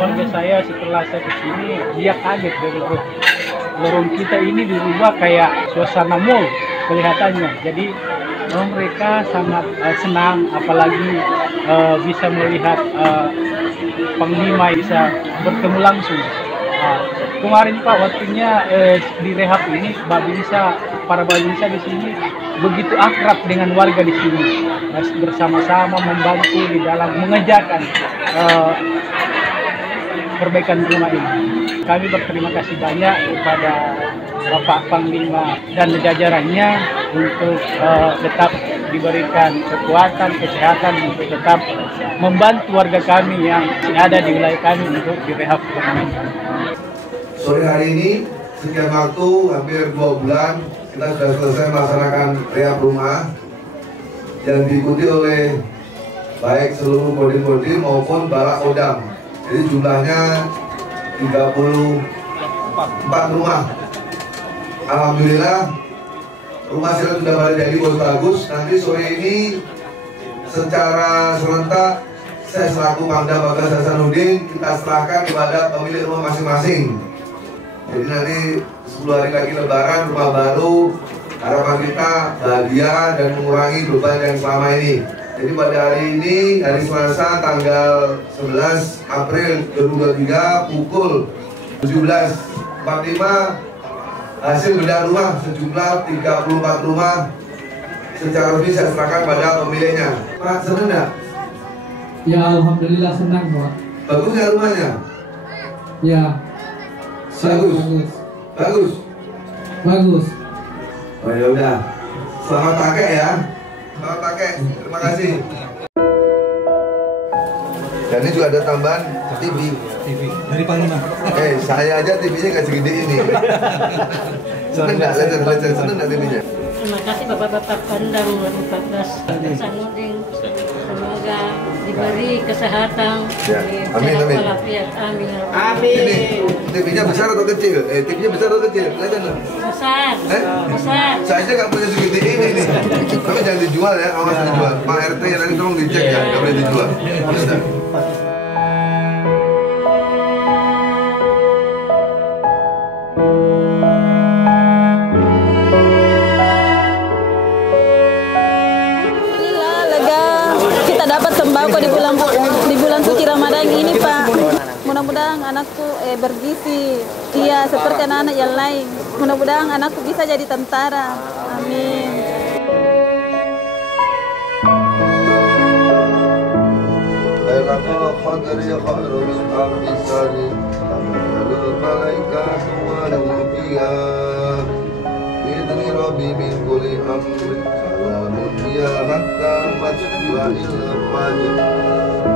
keluarga saya setelah saya kesini, dia kaget dari lorong kita ini dirubah kayak suasana mall kelihatannya. Jadi mereka sangat senang, apalagi bisa melihat Panglima bisa bertemu langsung. Kemarin Pak, waktunya direhab ini, para Babinsa di sini begitu akrab dengan warga di sini, bersama-sama membantu di dalam mengerjakan perbaikan rumah ini. Kami berterima kasih banyak kepada Bapak Panglima dan jajarannya untuk tetap diberikan kekuatan, kesehatan untuk tetap membantu warga kami yang ada di wilayah kami untuk direhab rumah ini. Sore hari ini, sekian waktu hampir 2 bulan, kita sudah selesai melaksanakan rehab rumah yang diikuti oleh baik seluruh kodim-kodim maupun Balak Kodam. Jadi jumlahnya 34 rumah. Alhamdulillah rumah sudah pada jadi bagus. Nanti sore ini secara serentak saya selaku Pangdam Bagas Hasanuddin kita serahkan kepada pemilik rumah masing-masing. Jadi nanti 10 hari lagi Lebaran, rumah baru, harapan kita bahagia dan mengurangi beban yang selama ini. Jadi pada hari ini, hari Selasa tanggal 11 April 2023 pukul 17.45 hasil bedah rumah sejumlah 34 rumah secara resmi saya serahkan pada pemiliknya. Pak, senang enggak? Ya Alhamdulillah senang Pak. Bagus ya rumahnya? Ya. Bagus. Bagus. Bagus. Oh ya udah. Selamat pakai ya. Selamat pakai. Terima kasih. Dan ini juga ada tambahan TV. Dari Panglima. Saya aja TV-nya nggak segede ini. Seneng nggak? Legend. Seneng nggak TV-nya? Terima kasih Bapak-Bapak Pangdam Bagas Hasanuddin. Semoga diberi kesehatan, Amin. walafiat. Amin. Ini TV-nya besar atau kecil? TV-nya besar atau kecil? Kelihatan nggak? Besar. Besar. Saya aja nggak punya segede ini nih. Tapi jangan dijual ya, awas dijual. Pak RT nanti tolong dicek ya, nggak boleh dijual. Sudah. Dapat sembako di bulan suci Ramadan ini Pak. Mudah-mudahan anakku bergizi, iya seperti anak-anak yang lain. Mudah-mudahan anakku bisa jadi tentara. Amin. Ya hatta matla'il fajr.